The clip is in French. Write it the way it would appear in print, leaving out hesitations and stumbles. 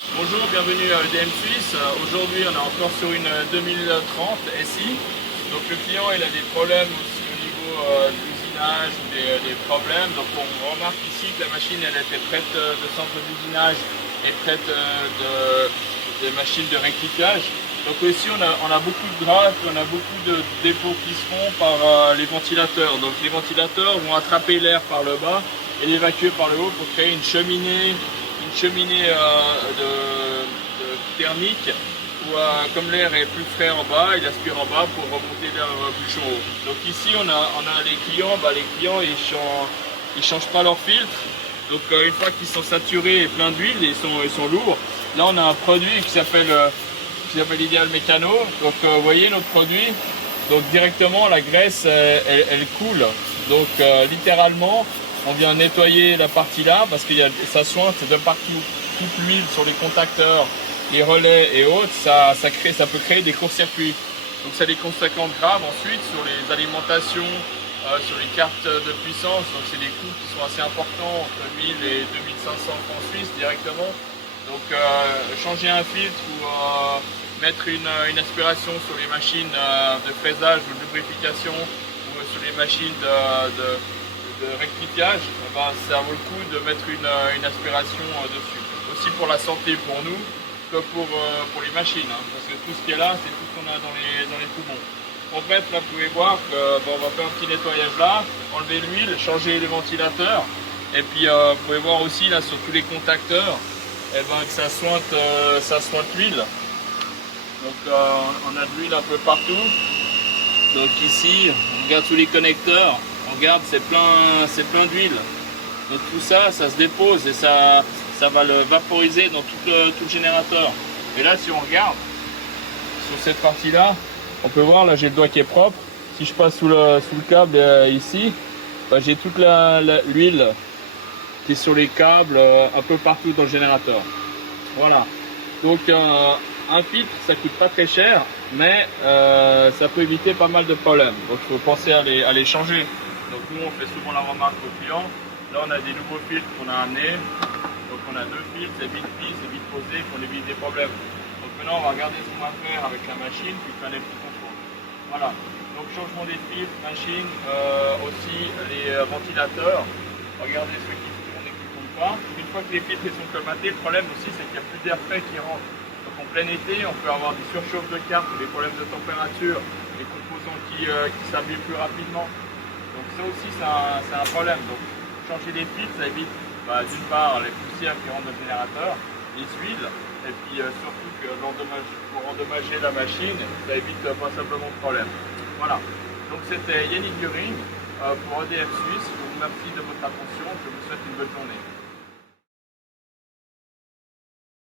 Bonjour, bienvenue à EDM Suisse. Aujourd'hui, on est encore sur une 2030 SI. Donc le client il a des problèmes aussi au niveau de l'usinage ou des problèmes. Donc on remarque ici que la machine elle était prête de centre d'usinage et prête des machines de rectifiage. Donc ici on a beaucoup de grappes, on a beaucoup de dépôts qui se font par les ventilateurs. Donc les ventilateurs vont attraper l'air par le bas et l'évacuer par le haut pour créer une cheminée thermique où comme l'air est plus frais en bas, il aspire en bas pour remonter l'air plus chaud en haut. Donc ici on a les clients, ils changent pas leur filtre. Donc une fois qu'ils sont saturés et pleins d'huile, ils sont lourds. Là on a un produit qui s'appelle Ideal Mécano. Donc vous voyez notre produit, donc directement la graisse elle coule. Donc littéralement on vient nettoyer la partie là parce que ça sointe de partout. Toute l'huile sur les contacteurs, les relais et autres, ça peut créer des courts-circuits. Donc ça a des conséquences graves ensuite sur les alimentations, sur les cartes de puissance. Donc c'est des coûts qui sont assez importants, entre 1000 et 2500 francs suisses directement. Donc changer un filtre ou mettre une aspiration sur les machines de fraisage ou de lubrification ou sur les machines de rectifiage, ça vaut le coup de mettre une aspiration dessus. Aussi pour la santé pour nous que pour les machines, parce que tout ce qui est là, c'est tout ce qu'on a dans les poumons. En bref, là vous pouvez voir qu'on va faire un petit nettoyage là, enlever l'huile, changer les ventilateurs, et puis vous pouvez voir aussi là sur tous les contacteurs que ça sointe l'huile. Donc on a de l'huile un peu partout. Donc ici, on regarde tous les connecteurs, on regarde c'est plein d'huile. Donc tout ça, ça se dépose et ça va le vaporiser dans tout le générateur. Et là, si on regarde sur cette partie-là, on peut voir, là j'ai le doigt qui est propre. Si je passe sous le câble ici, j'ai toute l'huile qui est sur les câbles un peu partout dans le générateur. Voilà. Donc un filtre, ça coûte pas très cher, mais ça peut éviter pas mal de problèmes. Donc il faut penser à les changer. Donc nous, on fait souvent la remarque aux clients. Là, on a des nouveaux filtres qu'on a amenés. Donc on a deux filtres, c'est vite pris, c'est vite posé, qu'on évite des problèmes. Donc maintenant, on va regarder ce qu'on va faire avec la machine, puis faire des petits contrôles. Voilà. Donc changement des filtres, machine, aussi les ventilateurs. Regardez ceux qui tournent et qui ne tournent pas. Une fois que les filtres sont colmatés, le problème aussi, c'est qu'il n'y a plus d'air frais qui rentre. Donc en plein été, on peut avoir des surchauffes de cartes, des problèmes de température, des composants qui s'abîment plus rapidement. Donc ça aussi, c'est un problème. Donc changer les filtres, ça évite d'une part les poussières qui rentrent dans le générateur, les huiles, et puis surtout que pour endommager la machine, ça évite pas simplement de problème. Voilà. Donc c'était Yannick Göring pour EDF Suisse. Je vous remercie de votre attention. Je vous souhaite une bonne journée.